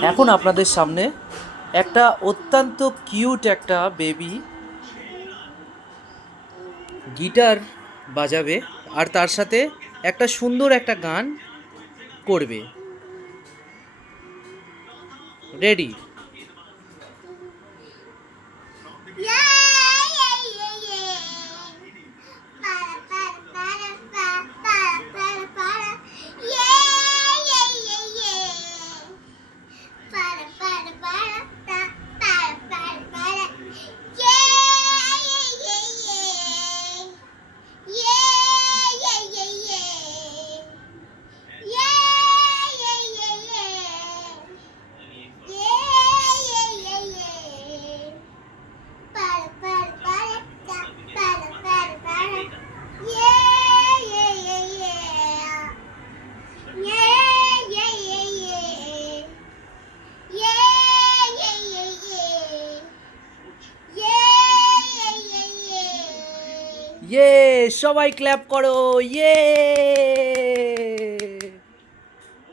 এখন আপনাদের সামনে একটা অত্যন্ত কিউট একটা বেবি গিটার বাজাবে আর তার সাথে একটা সুন্দর একটা গান করবে। রেডি? ইয়ে, সবাই ক্ল্যাপ করো, ইয়ে।